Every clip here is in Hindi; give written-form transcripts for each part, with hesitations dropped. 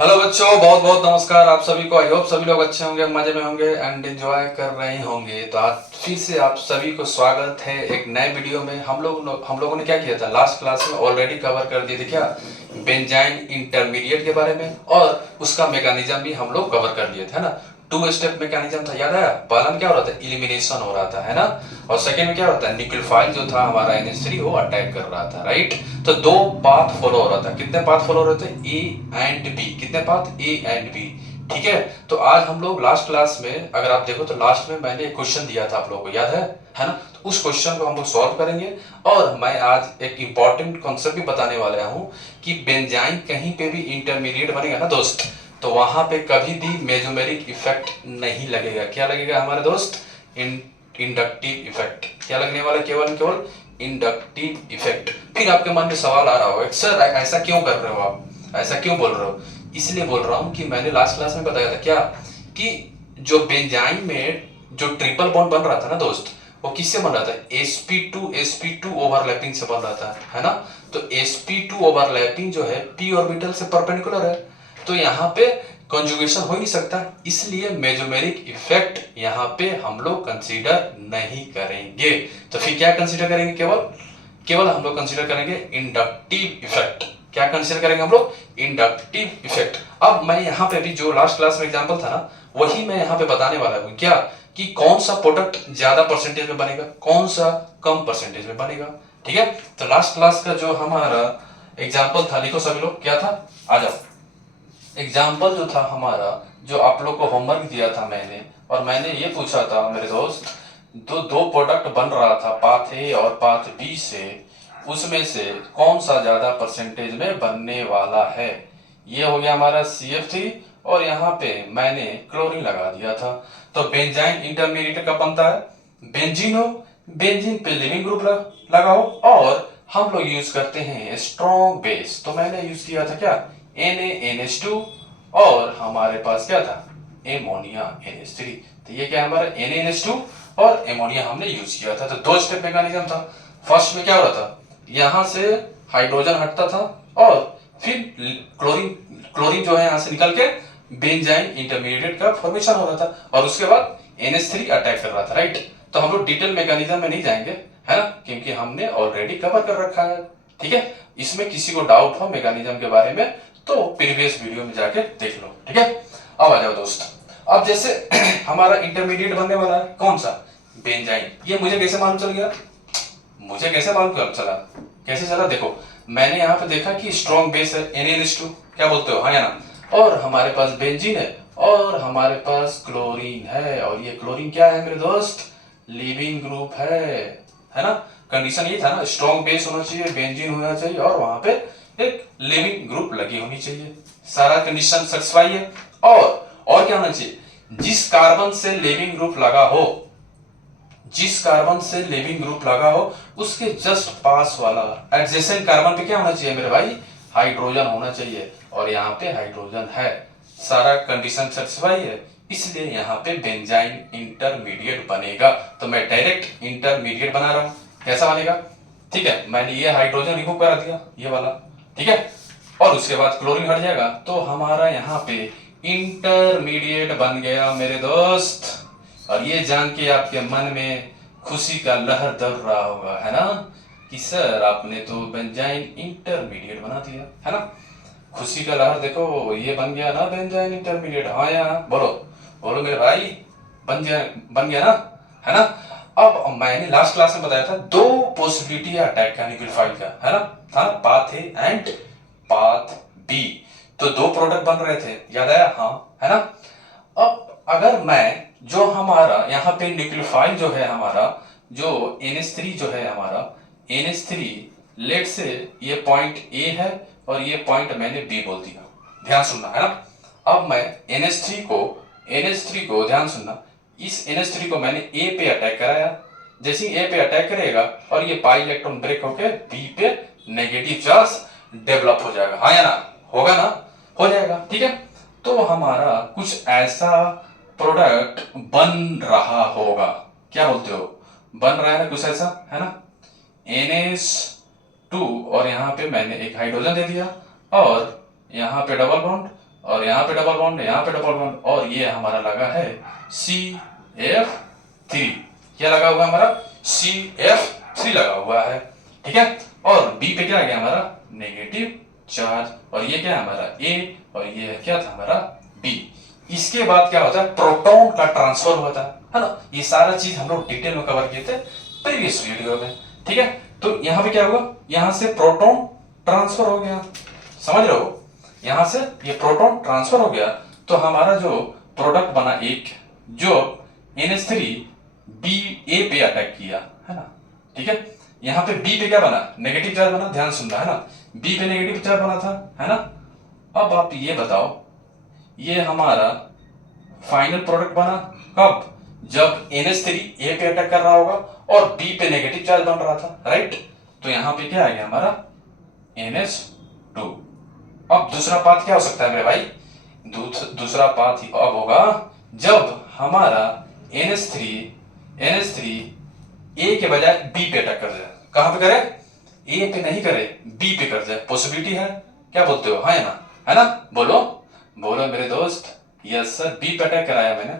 हेलो बच्चों, बहुत बहुत नमस्कार आप सभी को। आई होप सभी लोग अच्छे होंगे, मजे में होंगे एंड एंजॉय कर रहे होंगे। तो आज फिर से आप सभी को स्वागत है एक नए वीडियो में। हम लोगों ने क्या किया था, लास्ट क्लास में ऑलरेडी कवर कर दिए थे क्या, बेंजाइन इंटरमीडिएट के बारे में, और उसका मैकेनिज्म भी हम लोग कवर कर लिए थे, है ना। टू स्टेप मैकेनिज्म था, याद आया। पहला में क्या हो रहा था, इलिमिनेशन हो रहा था, है ना। और सेकेंड में क्या होता है, न्यूक्लियोफाइल जो था हमारा NH3 वो अटैक कर रहा था, राइट। तो दो पाथ फॉलो हो रहा था। कितने पाथ फॉलो हो रहे थे, ए एंड बी। कितने पाथ, ए एंड बी, ठीक है। तो आज हम लोग लास्ट क्लास में, अगर आप देखो तो लास्ट में मैंने एक क्वेश्चन दिया था आप लोगों को, याद है ना। तो उस क्वेश्चन को हम लोग सॉल्व करेंगे। और मैं आज एक इंपॉर्टेंट कॉन्सेप्ट भी बताने वाला हूँ कि बेंजाइन कहीं पे भी इंटरमीडिएट बनेगा ना दोस्त, तो वहां पे कभी भी मेजोमेरिक इफेक्ट नहीं लगेगा। क्या लगेगा हमारे दोस्त, इंडक्टिव इफेक्ट। क्या लगने वाला, केवल केवल इंडक्टिव इफेक्ट। फिर आपके मन में सवाल आ रहा होगा, सर ऐसा क्यों कर रहे हो आप, ऐसा क्यों बोल रहे हो। इसलिए बोल रहा हूँ कि मैंने लास्ट क्लास में बताया था क्या, कि जो बेंजाइन में जो ट्रिपल बॉन्ड बन रहा था ना दोस्त, वो किससे बन रहा था, sp2 ओवरलैपिंग से बन रहा था, है ना। तो sp2 ओवरलैपिंग जो है p ऑर्बिटल से परपेंडिकुलर है, तो यहाँ पे कंजुगेशन हो ही नहीं सकता, इसलिए मेजोमेरिक इफेक्ट यहाँ पे हम लोग कंसीडर नहीं करेंगे। तो फिर क्या कंसीडर करेंगे, केवल केवल हम लोग कंसीडर करेंगे इंडक्टिव इफेक्ट। क्या कंसीडर करेंगे हम लोग, इंडक्टिव इफेक्ट। अब मैं यहाँ पे भी जो लास्ट क्लास में एग्जांपल था ना, वही मैं यहाँ पे बताने वाला हूँ क्या, कि कौन सा प्रोडक्ट ज्यादा परसेंटेज में बनेगा, कौन सा कम परसेंटेज में बनेगा, ठीक है। तो लास्ट क्लास का जो हमारा एग्जाम्पल था, लिखो सभी लोग, क्या था, आ जाओ। एग्जाम्पल जो था हमारा, जो आप लोग को होमवर्क दिया था मैंने, और मैंने ये पूछा था मेरे दोस्त, दो प्रोडक्ट बन रहा था पाथ ए और पाथ बी से, उसमें से कौन सा ज्यादा परसेंटेज में बनने वाला है। ये हो गया हमारा CF3, और यहाँ पे मैंने क्लोरीन लगा दिया था। तो बेंजाइन इंटरमीडिएट कब बनता है, बेंजीन हो, बेंजीन पे लिविंग ग्रुप लगाओ, और हम लोग यूज करते हैं स्ट्रॉन्ग बेस। तो मैंने यूज किया था क्या, NaNH2, और हमारे पास क्या था, एमोनिया NH3। तो ये क्या है हमारा NaNH2 और एमोनिया हमने यूज किया था। तो दो स्टेप मैकेनिज्म था। फर्स्ट में क्या हो रहा था, यहां से हाइड्रोजन हटता था, और फिर क्लोरीन क्लोरीन जो है यहां से निकल के बेंजाइन इंटरमीडिएट का फॉर्मेशन हो रहा था, और उसके बाद NH3 अटैक कर रहा था, राइट। तो हम लोग डिटेल मैकेनिज्म में नहीं जाएंगे, है ना, क्योंकि हमने ऑलरेडी कवर कर रखा है, ठीक है। इसमें किसी को डाउट हो मैकेनिज्म के बारे में तो प्रीवियस वीडियो में जाके देख लो, ठीक है। अब आ जाओ दोस्त, अब जैसे हमारा इंटरमीडिएट बनने वाला है कौन सा, बेंजाइन। ये मुझे कैसे मालूम चल गया, मुझे कैसे मालूम कब चला, कैसे चला, देखो मैंने यहाँ पे देखा कि स्ट्रॉन्ग बेस है NaNH2, क्या बोलते हो, हाँ या ना। और हमारे पास बेंजीन है, और हमारे पास क्लोरीन है, और ये क्लोरीन क्या है मेरे दोस्त, लिविंग ग्रुप है ना। कंडीशन ये था ना, स्ट्रॉन्ग बेस होना चाहिए, बेंजीन होना चाहिए, और वहां पे एक लिविंग ग्रुप लगी होनी चाहिए। सारा कंडीशन सेटिस्फाई है। और क्या होना चाहिए, जिस कार्बन से लिविंग ग्रुप लगा हो, जिस कार्बन से लिविंग ग्रुप लगा हो, उसके जस्ट पास वाला एडजेसेंट कार्बन पे क्या होना चाहिए मेरे भाई, हाइड्रोजन होना चाहिए, और यहाँ पे हाइड्रोजन है। सारा कंडीशन सेटिस्फाई है, इसलिए यहाँ पे बेंजाइन इंटरमीडिएट बनेगा। तो मैं डायरेक्ट इंटरमीडिएट बना रहा हूँ, कैसा बनेगा, ठीक है। मैंने ये हाइड्रोजन रिमूव करा दिया, ये वाला, ठीक है। और उसके बाद क्लोरीन हट जाएगा, तो हमारा यहाँ पे इंटरमीडिएट बन गया मेरे दोस्त। और ये जान के आपके मन में खुशी का लहर दौड़ रहा होगा, है ना, कि सर आपने तो बेंजाइन इंटरमीडिएट बना दिया, है ना। खुशी का लहर देखो, ये बन गया ना बेंजाइन इंटरमीडिएट, हाँ या बोलो, बोलो मेरे भाई, बन गया ना, है ना। अब मैंने लास्ट क्लास में बताया था दो पॉसिबिलिटी है अटैक का न्यूक्लियोफाइल का, है ना, था ना, path A and path B. तो दो प्रोडक्ट बन रहे थे, याद आया, हाँ, है ना। अब अगर मैं, जो हमारा यहाँ पे न्यूक्लियोफाइल जो है हमारा, जो NH3 जो है हमारा, NH3 लेट से ये पॉइंट A है, और ये पॉइंट मैंने B बोल दिया, ध्यान सुनना, है ना। अब मैं NH3 को ध्यान सुनना, इस NH3 को मैंने A पे अटैक कराया। जैसे ही A पे अटैक करेगा, और ये पाई इलेक्ट्रॉन ब्रेक होके B पे नेगेटिव चार्ज डेवलप हो जाएगा, हाँ या ना, होगा ना, हो जाएगा, ठीक है। तो हमारा कुछ ऐसा प्रोडक्ट बन रहा होगा, क्या बोलते हो, बन रहा है ना कुछ ऐसा, है ना। NH2, और यहाँ पे मैंने एक हाइड्रोजन दे दिया, और यहाँ पे डबल बॉन्ड, और यहाँ पे डबल बॉन्ड, यहाँ पे डबल बॉन्ड, और ये हमारा लगा है CF3, क्या लगा हुआ है हमारा CF3 लगा हुआ है, ठीक है। और बी पे क्या आ गया हमारा नेगेटिव चार्ज, और ये क्या है हमारा A, और ये क्या था हमारा B। इसके बाद क्या होता है प्रोटॉन का ट्रांसफर होता है ना। ये सारा चीज हम लोग डिटेल में कवर किए थे प्रीवियस वीडियो में, ठीक है। तो यहाँ पे क्या हुआ, यहाँ से प्रोटॉन ट्रांसफर हो गया, समझ रहे हो, यहाँ से ये प्रोटॉन ट्रांसफर हो गया, तो हमारा जो प्रोडक्ट बना एक, जो NH3 A पे अटैक किया है ना, ठीक है। यहाँ पे B पे क्या बना, नेगेटिव चार्ज बना, ध्यान सुनना है ना, B पे नेगेटिव चार्ज बना था, है ना। अब आप ये बताओ, ये हमारा फाइनल प्रोडक्ट बना कब, जब NH3 A पे अटैक कर रहा होगा और B पे नेगेटिव चार्ज बन रहा था, राइट। तो यहाँ पे क्या आ गया हमारा NH2। अब दूसरा पाथ क्या हो सकता है मेरे भाई, दूसरा पाथ अब होगा जब हमारा NH3 A के बजाय B पे अटैक कर जाए। कहां पे करे, A पे नहीं करे, B पे कर जाए, पॉसिबिलिटी है, क्या बोलते हो, हाँ या ना, है ना, बोलो बोलो मेरे दोस्त। यस सर, B पे अटैक कराया मैंने।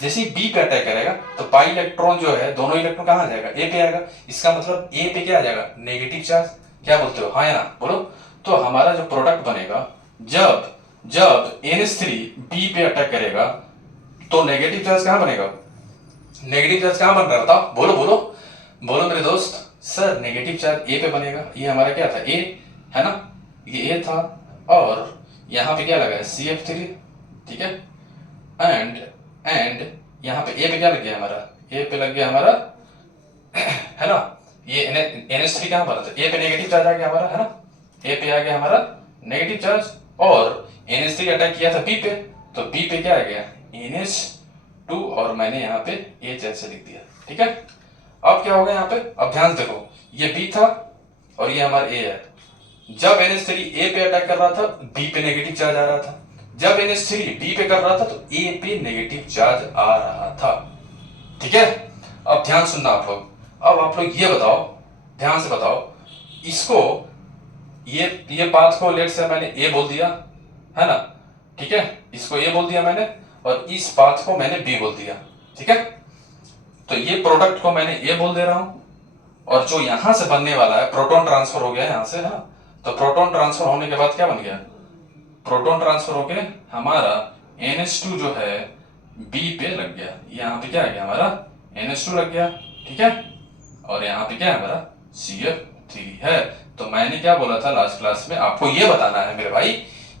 जैसे ही B पे अटैक करेगा तो पाई इलेक्ट्रॉन जो है, दोनों इलेक्ट्रॉन कहां आ जाएगा, A पे आएगा। इसका मतलब A पे क्या आ जाएगा, नेगेटिव चार्ज, क्या बोलते हो, हाँ या ना, बोलो। तो हमारा जो प्रोडक्ट बनेगा, जब जब NH3 B पे अटैक करेगा तो नेगेटिव चार्ज कहां बनेगा, नेगेटिव चार्ज कहां बन रहा है बताओ, बोलो बोलो बोलो मेरे दोस्त। सर नेगेटिव चार्ज A पे बनेगा, ये हमारा क्या था A, है ना, ये A था, और यहाँ पे क्या लगा है CF3, ठीक है। एंड यहाँ पे A पे क्या लग गया हमारा, A पे लग गया हमारा है ना, ये NH3 कहां बना था, A पे नेगेटिव चार्ज आ गया हमारा, है ना, A पे आ गया हमारा नेगेटिव चार्ज, और NH3 अटैक किया था B पे, तो B पे क्या आ गया NH2, और मैंने यहाँ पे A जैसे लिख दिया, ठीक है। अब क्या होगा यहाँ पे, अब ध्यान से देखो, ये B था और ये हमारा A है। जब NH3 A पे अटैक कर रहा था, B पे नेगेटिव चार्ज आ रहा था। जब NH3 B पे कर रहा था तो A पे नेगेटिव चार्ज आ रहा था, ठीक है। अब ध्यान सुनना आप लोग, अब आप लोग ये बताओ, ध्यान से बताओ, इसको ये पाथ को लेट से मैंने A बोल दिया, है ना, ठीक है, इसको A बोल दिया मैंने, और इस पाथ को मैंने B बोल दिया, ठीक है। तो ये प्रोडक्ट को मैंने A बोल दे रहा हूं, और जो यहां से बनने वाला है प्रोटॉन ट्रांसफर हो गया यहां से, है ना। तो प्रोटॉन ट्रांसफर होने के बाद क्या बन गया, प्रोटॉन ट्रांसफर होके हमारा NH2 जो है B पे लग गया, यहाँ पे क्या आ गया हमारा NH2 लग गया, ठीक है। और यहाँ पे क्या है हमारा CF3 है। तो मैंने क्या बोला था लास्ट क्लास में, आपको ये बताना है मेरे भाई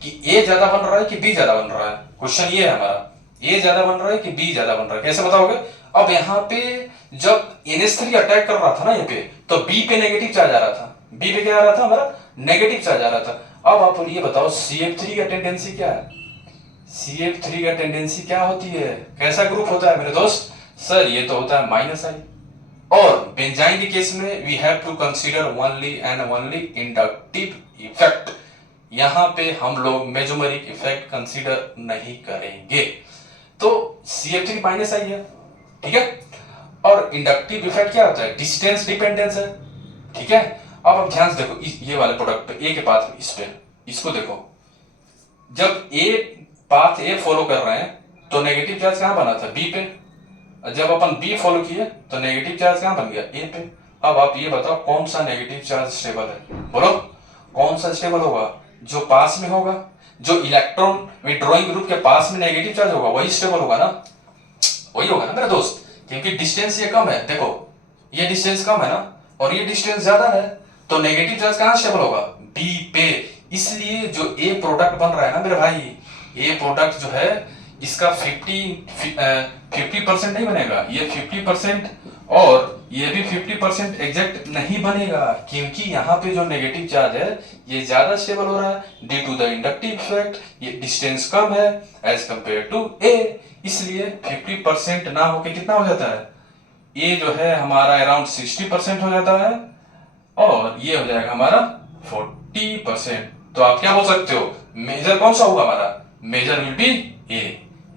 कि A ज्यादा बन रहा है कि B ज्यादा बन रहा है। क्वेश्चन ये है हमारा, A ज्यादा बन रहा है कि B ज्यादा बन रहा है, कैसे बताओगे। अब यहाँ पे जब NH3 अटैक कर रहा था ना यहाँ पे, तो B पे नेगेटिव चार्ज आ रहा था, B पे क्या आ रहा था हमारा नेगेटिव चार्ज आ रहा था। अब आप ये बताओ CF3 का टेंडेंसी क्या है, CF3 का टेंडेंसी क्या होती है, कैसा ग्रुप होता है मेरे दोस्त। सर ये तो होता है -I, और बेंजाइन के केस में we have to consider only and only inductive effect. यहाँ पे हम लोग मेजोमेरिक इफेक्ट कंसीडर नहीं करेंगे। तो CF3 -I है, ठीक है। और इंडक्टिव इफेक्ट क्या होता है, डिस्टेंस डिपेंडेंस है, ठीक है। अब आप ध्यान से देखो, ये वाले प्रोडक्ट पे A के पाथ में, इस पे इसको देखो, जब पाथ A फॉलो कर रहे हैं तो नेगेटिव चार्ज कहां बना था, B पे। जब अपन B फॉलो किए तो नेगेटिव चार्ज कहां बन गया, A पे। अब आप ये बताओ कौन सा नेगेटिव चार्ज स्टेबल है, बोलो कौन सा स्टेबल होगा, जो पास में होगा, जो इलेक्ट्रॉन विड्रॉइंग ग्रुप के पास में नेगेटिव चार्ज होगा वही स्टेबल होगा ना, वही होगा ना मेरे दोस्त, क्योंकि डिस्टेंस ये कम है, देखो ये डिस्टेंस कम है ना, और ये डिस्टेंस ज्यादा है, तो नेगेटिव चार्ज कहां स्टेबल होगा, B पे। इसलिए जो A प्रोडक्ट बन रहा है ना मेरे भाई, A प्रोडक्ट जो है इसका 50% नहीं बनेगा, ये 50% और ये भी 50% एग्जैक्ट नहीं बनेगा, क्योंकि यहाँ पे जो नेगेटिव चार्ज है ये ज्यादा स्टेबल हो रहा है due to the inductive effect, ये डिस्टेंस कम है एज कंपेयर टू A, इसलिए 50% ना होके कितना हो जाता है, A जो है हमारा अराउंड 60% हो जाता है, और ये हो जाएगा हमारा 40%। तो आप क्या बोल सकते हो, मेजर कौन सा होगा हमारा, major will be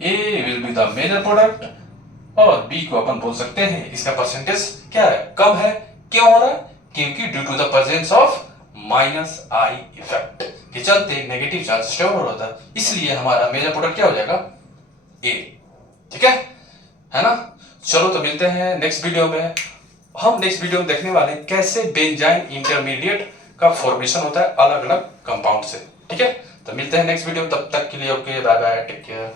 A will be the major product, और B को अपन बोल सकते हैं इसका परसेंटेज क्या है, कम है, क्यों हो रहा है, क्योंकि due to the presence of minus I effect के चलते नेगेटिव चार्ज स्टेबल होता है, इसलिए हमारा मेजर प्रोडक्ट क्या हो जाएगा, ए। ठीक है ना। चलो तो मिलते हैं नेक्स्ट वीडियो में। हम नेक्स्ट वीडियो में देखने वाले हैं कैसे बेंजाइन इंटरमीडिएट का फॉर्मेशन होता है अलग अलग कंपाउंड से। ठीक है, तो मिलते हैं नेक्स्ट वीडियो, तब तक के लिए okay, bye bye, take care.